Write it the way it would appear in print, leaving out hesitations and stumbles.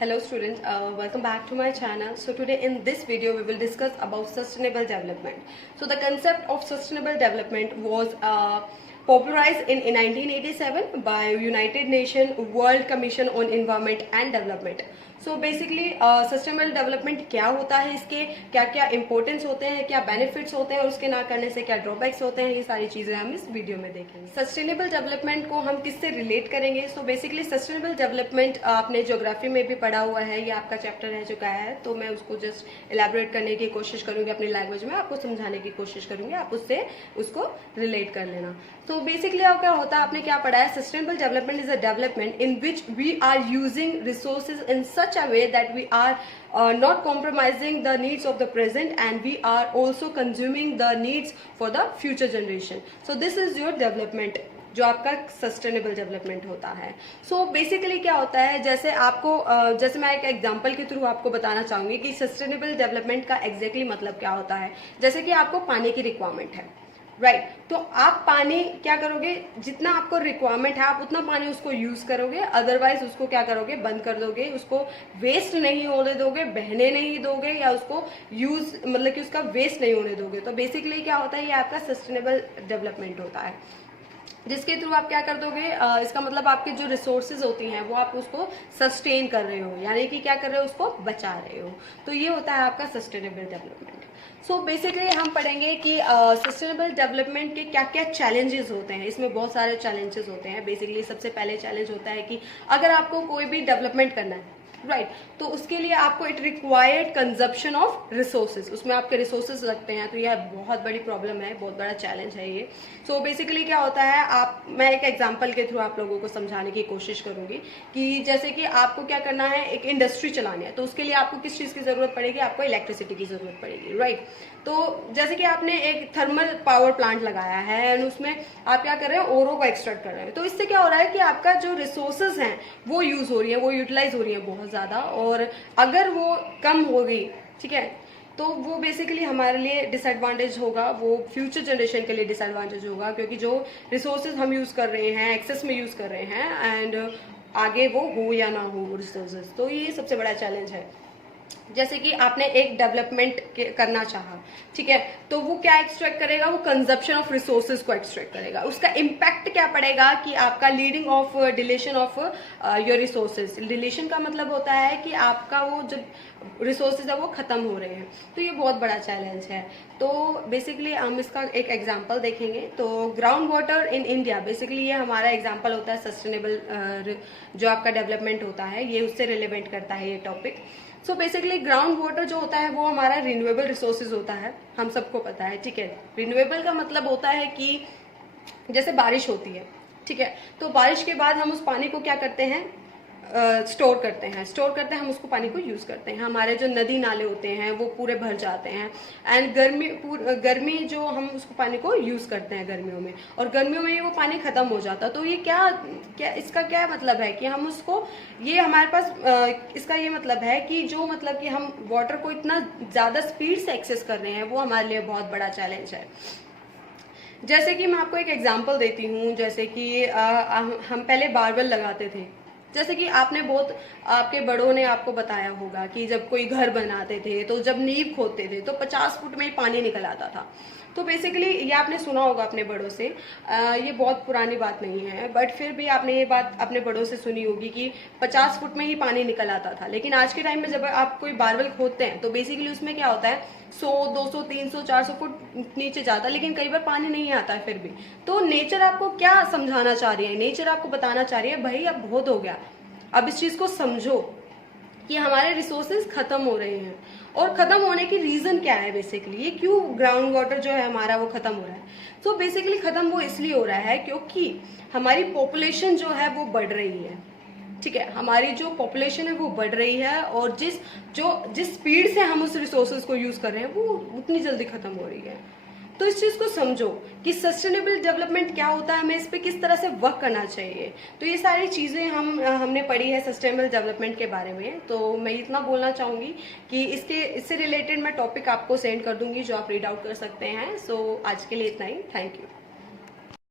Hello students, welcome back to my channel. So today in this video we will discuss about sustainable development. So the concept of sustainable development was popularized in 1987 by United Nations World Commission on Environment and Development. So basically sustainable development क्या होता है, इसके क्या क्या importance होते हैं, क्या benefits होते हैं और उसके ना करने से क्या ड्रॉबैक्स होते हैं, ये सारी चीजें हम इस वीडियो में देखेंगे। सस्टेनेबल डेवलपमेंट को हम किससे रिलेट करेंगे? सो बेसिकली सस्टेनेबल डेवलपमेंट आपने ज्योग्राफी में भी पढ़ा हुआ है, ये आपका चैप्टर रह चुका है, तो मैं उसको जस्ट एलैबोरेट करने की कोशिश करूंगी अपनी लैंग्वेज में, आपको समझाने की कोशिश करूंगी, आप उससे उसको रिलेट कर लेना। तो बेसिकली क्या होता है, आपने क्या पढ़ा है? Sustainable development is a development in which we are using resources in such a way that we are not compromising the needs of the present and we are also consuming the needs for the future generation. So this is your development, जो आपका sustainable development होता है। So basically क्या होता है, जैसे आपको जैसे मैं एक एग्जांपल के थ्रू आपको बताना चाहूंगी कि सस्टेनेबल डेवलपमेंट का एग्जैक्टली मतलब क्या होता है। जैसे कि आपको पानी की रिक्वायरमेंट है, राइट तो आप पानी क्या करोगे, जितना आपको रिक्वायरमेंट है आप उतना पानी उसको यूज करोगे, अदरवाइज उसको क्या करोगे, बंद कर दोगे, उसको वेस्ट नहीं होने दोगे, बहने नहीं दोगे या उसको यूज मतलब कि उसका वेस्ट नहीं होने दोगे। तो बेसिकली क्या होता है, ये आपका सस्टेनेबल डेवलपमेंट होता है, जिसके थ्रू आप क्या कर दोगे, इसका मतलब आपके जो रिसोर्सेज होती हैं वो आप उसको सस्टेन कर रहे हो, यानी कि क्या कर रहे हो, उसको बचा रहे हो। तो ये होता है आपका सस्टेनेबल डेवलपमेंट। सो बेसिकली हम पढ़ेंगे कि सस्टेनेबल डेवलपमेंट के क्या क्या चैलेंजेस होते हैं। इसमें बहुत सारे चैलेंजेस होते हैं। बेसिकली सबसे पहले चैलेंज होता है कि अगर आपको कोई भी डेवलपमेंट करना है, राइट तो उसके लिए आपको it required consumption of resources, उसमें आपके रिसोर्सेज लगते हैं, तो यह बहुत बड़ी प्रॉब्लम है, बहुत बड़ा चैलेंज है ये। सो बेसिकली क्या होता है, मैं एक एग्जांपल के थ्रू आप लोगों को समझाने की कोशिश करूंगी कि जैसे कि आपको क्या करना है, एक इंडस्ट्री चलानी है, तो उसके लिए आपको किस चीज़ की जरूरत पड़ेगी, आपको इलेक्ट्रिसिटी की जरूरत पड़ेगी, राइट। तो जैसे कि आपने एक थर्मल पावर प्लांट लगाया है एंड उसमें आप क्या कर रहे हैं, ओरो को एक्सट्रैक्ट कर रहे हैं, तो इससे क्या हो रहा है कि आपका जो रिसोर्सेज हैं वो यूज हो रही है, वो यूटिलाइज हो रही है बहुत ज़्यादा, और अगर वो कम हो गई, ठीक है, तो वो बेसिकली हमारे लिए डिसएडवांटेज होगा, वो फ्यूचर जनरेशन के लिए डिसएडवांटेज होगा, क्योंकि जो रिसोर्सेज हम यूज़ कर रहे हैं, एक्सेस में यूज़ कर रहे हैं, एंड आगे वो हो या ना हो रिसोर्सेज, तो ये सबसे बड़ा चैलेंज है। जैसे कि आपने एक डेवलपमेंट करना चाहा, ठीक है, तो वो क्या एक्सट्रैक्ट करेगा, वो कंजप्शन ऑफ रिसोर्सेज को एक्सट्रैक्ट करेगा। उसका इम्पैक्ट क्या पड़ेगा कि आपका leading of deletion of your resources. Deletion का मतलब होता है कि आपका वो जो रिसोर्सेज है वो खत्म हो रहे हैं, तो ये बहुत बड़ा चैलेंज है। तो बेसिकली हम इसका एक एग्जांपल देखेंगे। तो ground water in India, basically ये हमारा एग्जांपल होता है सस्टेनेबल जो आपका डेवलपमेंट होता है, ये उससे रिलेवेंट करता है ये topic. So basically ground water जो होता है वो हमारा रिन्यूएबल रिसोर्सेज होता है, हम सबको पता है, ठीक है। रिन्यूएबल का मतलब होता है कि जैसे बारिश होती है, ठीक है, तो बारिश के बाद हम उस पानी को क्या करते हैं, स्टोर करते हैं, हम उसको पानी को यूज करते हैं। हमारे जो नदी नाले होते हैं वो पूरे भर जाते हैं, एंड गर्मी जो हम उसको पानी को यूज करते हैं गर्मियों में, और गर्मियों में वो पानी खत्म हो जाता है। तो ये क्या इसका क्या मतलब है कि हम उसको, ये हमारे पास इसका ये मतलब है कि जो मतलब कि हम वाटर को इतना ज्यादा स्पीड से एक्सेस कर रहे हैं, वो हमारे लिए बहुत बड़ा चैलेंज है। जैसे कि मैं आपको एक एग्जाम्पल देती हूँ, जैसे कि हम पहले बारवेल लगाते थे, जैसे कि आपके बड़ों ने आपको बताया होगा कि जब कोई घर बनाते थे तो जब नींव खोदते थे तो 50 फुट में ही पानी निकल आता था। तो बेसिकली ये आपने सुना होगा अपने बड़ों से, ये बहुत पुरानी बात नहीं है, बट फिर भी आपने ये बात अपने बड़ों से सुनी होगी कि 50 फुट में ही पानी निकल आता था। लेकिन आज के टाइम में जब आप कोई बारवेल खोदते हैं तो बेसिकली उसमें क्या होता है, 100, 200, 300, 400 फुट नीचे जाता है, लेकिन कई बार पानी नहीं आता है फिर भी। तो नेचर आपको क्या समझाना चाह रही है, नेचर आपको बताना चाह रही है, भाई अब बहुत हो गया, अब इस चीज को समझो कि हमारे रिसोर्सेज खत्म हो रहे हैं, और खत्म होने की रीजन क्या है, बेसिकली ये क्यों ग्राउंड वाटर जो है हमारा वो खत्म हो रहा है। तो बेसिकली खत्म वो इसलिए हो रहा है क्योंकि हमारी पॉपुलेशन जो है वो बढ़ रही है, ठीक है, हमारी जो पॉपुलेशन है वो बढ़ रही है, और जिस स्पीड से हम उस रिसोर्सेज को यूज कर रहे हैं वो उतनी जल्दी खत्म हो रही है। तो इस चीज को समझो कि सस्टेनेबल डेवलपमेंट क्या होता है, हमें इस पे किस तरह से वर्क करना चाहिए। तो ये सारी चीजें हमने पढ़ी है सस्टेनेबल डेवलपमेंट के बारे में। तो मैं इतना बोलना चाहूंगी कि इससे रिलेटेड मैं टॉपिक आपको सेंड कर दूंगी जो आप रीड आउट कर सकते हैं। सो आज के लिए इतना ही, थैंक यू।